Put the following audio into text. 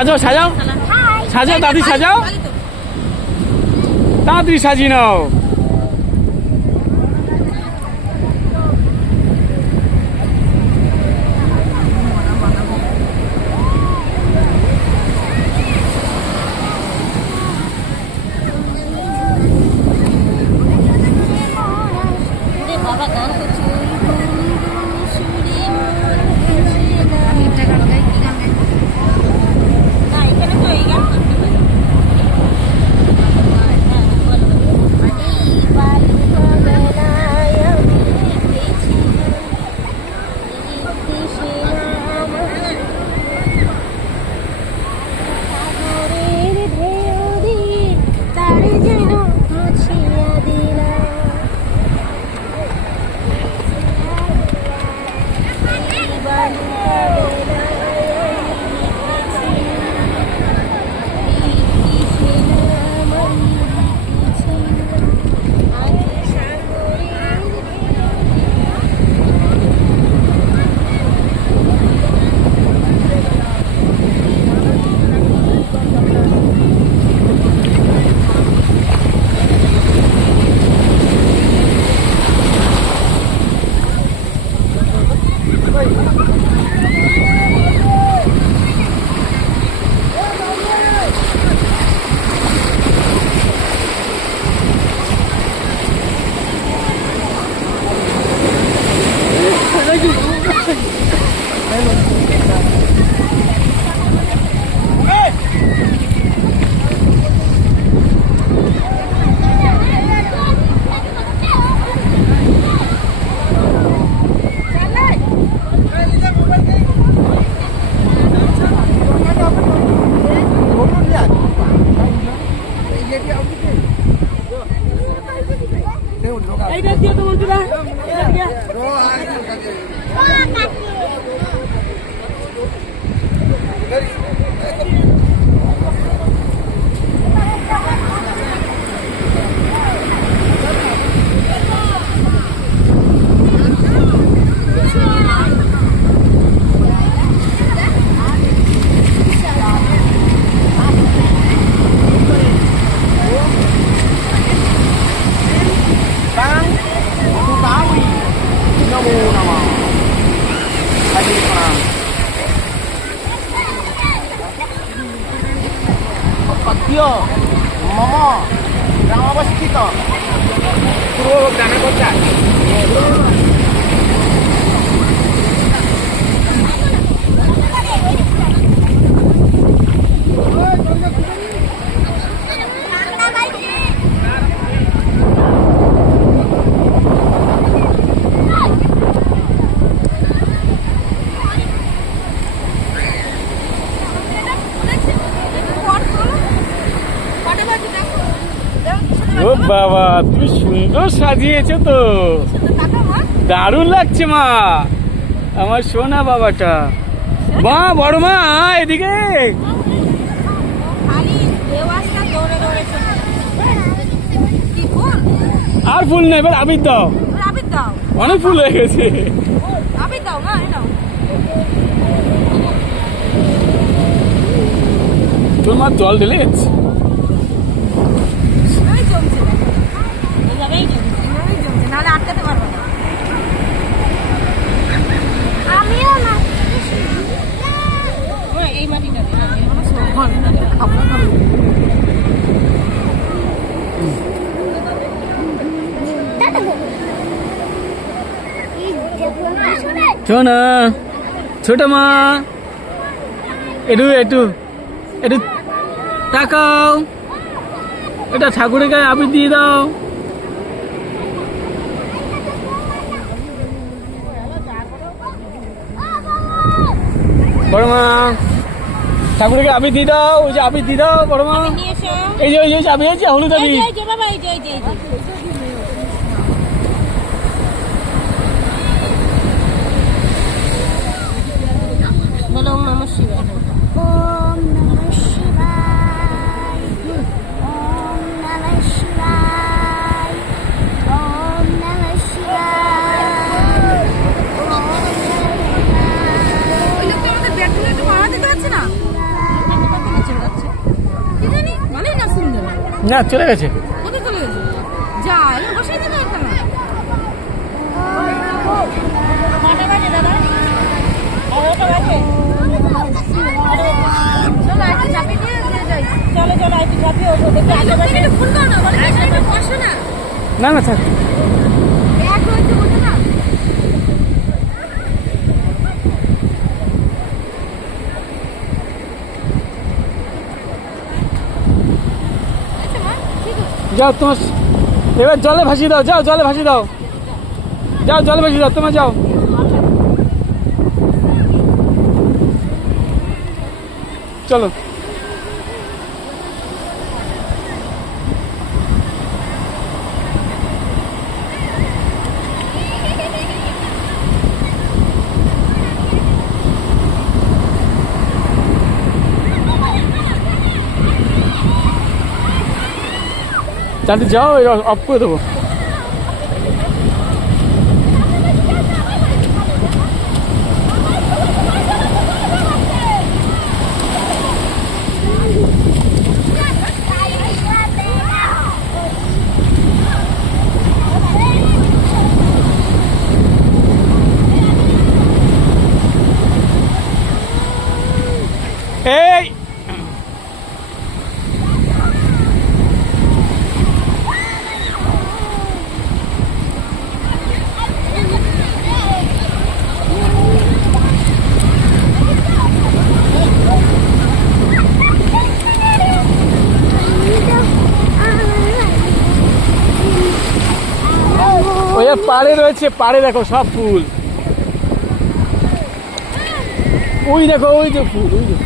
সাজাও সাজাও। সাজাও দাদি সাজাও। তাড়াতাড়ি সাজিয়ে নাও। udah. Udah. Doa. Doa Basquito. Puro Dana Kocak. ও বাবা তুমি সুন্দর সাজিয়েছো তো। দারুণ লাগছে মা। আমার সোনা বাবাটা। মা বড় মা এদিকে। আর ফুল নেই এবার আবির দাও। অনেক ফুল হয়ে গেছে। তোর মা জল দিলে এইভাবেই শোনা ছোট মা একটু একটু একটু তাকাও। এটা ঠাকুরের গায়ে আবির দিয়ে দাও। বড় মা ঠাকুরকে আবির দিয়ে দাও ওই যে আবির দিয়ে দাও বড় মা। এই যে ওই যে আবির আছে হলুদ এই আবির যে, এই যে বাবা এই যে এই যে এই যে বলো ওম নমঃ শিবায় ওম নমঃ শিবায় ওম নমঃ শিবায় ওম নমঃ শিবায় ওই লোকটা আমাদের ব্যাগগুলো একটু মারা দিতে পারছে না না চলে গেছে। কোথায় চলে গেছে? যা এবার বসাই দিন এখানে কটা বাজে দাদা এগারোটা বাজে চলো একটু চাপিয়ে দিয়ে দিয়ে যাই। চলো চলো একটু চাপিয়ে ওঠো দেখি আশেপাশে। ফোন করো না? বসো না। স্যার না থাক। যাও তোমার এবার জলে ভাসিয়ে দাও, যাও, জলে ভাসিয়ে দাও। যাও, জলে ভাসিয়ে দাও, তোমার যাও। চলো। চাঁদি যাও অফ করে দেবো পাড়ে রয়েছে পাড়ে দেখো সব ফুল। ওই দেখো ওই যে ফুল ওই যে